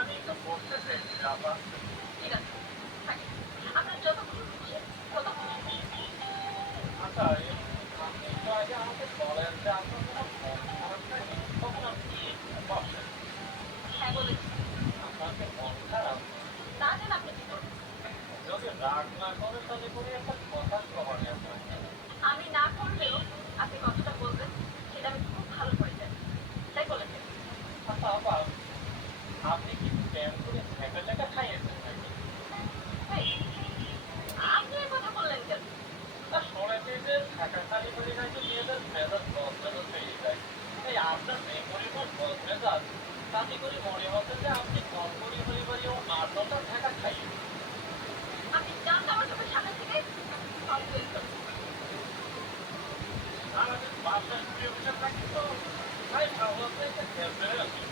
আমি একটু বলতে চাইছি আপা। ঠিক আছে, থাকে। আপনার যতক্ষণ খুশি ততক্ষণ শুনুন। আচ্ছা, আপনি একটু আগে আমাকে বলেন যে আপনার কোনো মন খারাপ নাকি? তখন আপনি বসেন। হ্যাঁ, বলেছি। আপনার কি মন খারাপ? না জান আপনি কি করবেন? যদি রাগ না করে তাহলে করে একটা কথা কমানি আপনাকে। আমি না করলেও আপনি কথাটা বলবেন সেটা আমি খুব ভালো করে জানি। তাই বলে ফেলি। আচ্ছা আপা, আপনি কি প্রেম করে ঝেঁকে ঝেঁকে খাইয়েছেন নাকি? এই, আপনি এ কথা বললেন কেন? তা শুনেছি যে ঢাকা খালি খালি নাকি মেয়েদের মেজাজ বদমেজাজ হয়ে যায়। এই আপনার যে পরিমাণ বদমেজাজ, তাতে করে মনে হচ্ছে যে আপনি কলকরি পরিবারেও ৮-৯টা ঢাকা খাইয়েছেন। আপনি যান তো আমার চোখের সামনে থেকে। কমপ্লেন করবেন। সারাদিন বাসায় শুয়ে বসে থাকি তো, তাই ভাবলাম যে একটা খেলতে আসি।